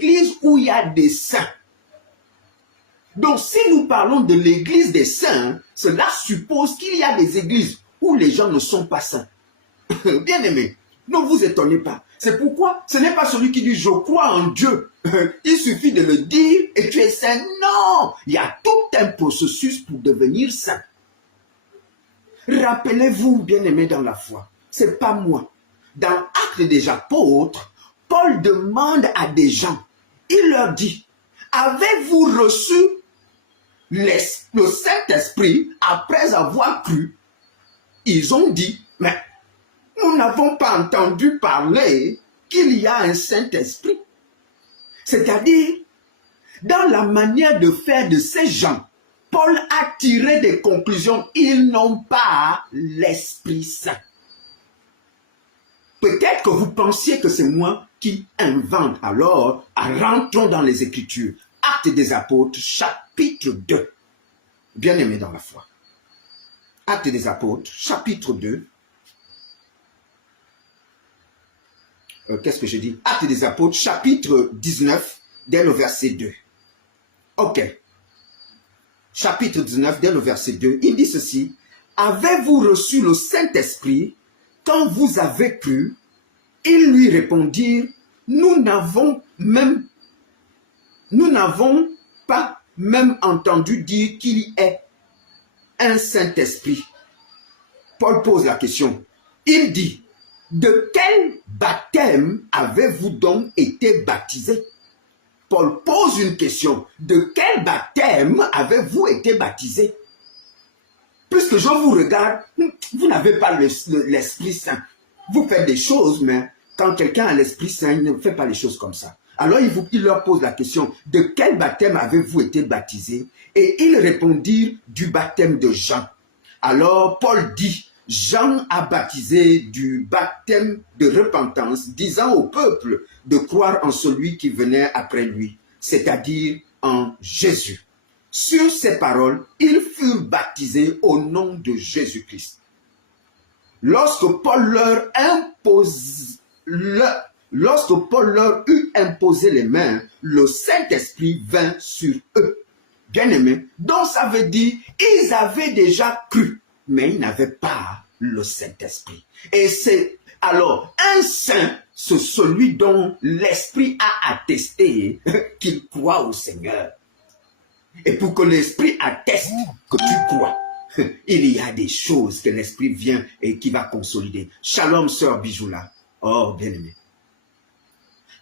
l'église où il y a des saints. Donc, si nous parlons de l'église des saints, cela suppose qu'il y a des églises où les gens ne sont pas saints. Bien aimé, ne vous étonnez pas. C'est pourquoi ce n'est pas celui qui dit « je crois en Dieu ». Il suffit de le dire et tu es saint. Non, il y a tout un processus pour devenir saint. Rappelez-vous, bien aimé dans la foi, c'est pas moi. Dans Actes des Apôtres, Paul demande à des gens, il leur dit, avez-vous reçu le Saint-Esprit après avoir cru? Ils ont dit, mais nous n'avons pas entendu parler qu'il y a un Saint-Esprit. C'est-à-dire, dans la manière de faire de ces gens, Paul a tiré des conclusions. Ils n'ont pas l'Esprit Saint. Peut-être que vous pensiez que c'est moi qui invente. Alors, rentrons dans les Écritures. Actes des Apôtres, chapitre 2. Bien-aimés dans la foi. Actes des Apôtres, chapitre 2. Qu'est-ce que je dis? Actes des Apôtres, chapitre 19, dès le verset 2. Ok. Chapitre 19, dès le verset 2, il dit ceci. Avez-vous reçu le Saint-Esprit quand vous avez cru? Ils lui répondirent, nous n'avons pas même entendu dire qu'il y ait un Saint-Esprit. Paul pose la question. Il dit, de quel baptême avez-vous donc été baptisé? Paul pose une question. De quel baptême avez-vous été baptisé? Puisque je vous regarde, vous n'avez pas l'Esprit Saint. Vous faites des choses, mais quand quelqu'un a l'Esprit Saint, il ne fait pas les choses comme ça. Alors il leur pose la question, de quel baptême avez-vous été baptisé? Et ils répondirent, du baptême de Jean. Alors Paul dit, Jean a baptisé du baptême de repentance, disant au peuple de croire en celui qui venait après lui, c'est-à-dire en Jésus. Sur ces paroles, ils furent baptisés au nom de Jésus-Christ. Lorsque Paul leur eut imposé les mains, le Saint-Esprit vint sur eux. Bien-aimés, donc ça veut dire, ils avaient déjà cru, mais ils n'avaient pas le Saint-Esprit. Et c'est alors un saint, c'est celui dont l'Esprit a attesté qu'il croit au Seigneur. Et pour que l'Esprit atteste que tu crois, il y a des choses que l'Esprit vient et qui va consolider. Shalom, sœur Bijoula. Oh, bien-aimé.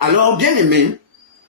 Alors, bien-aimé,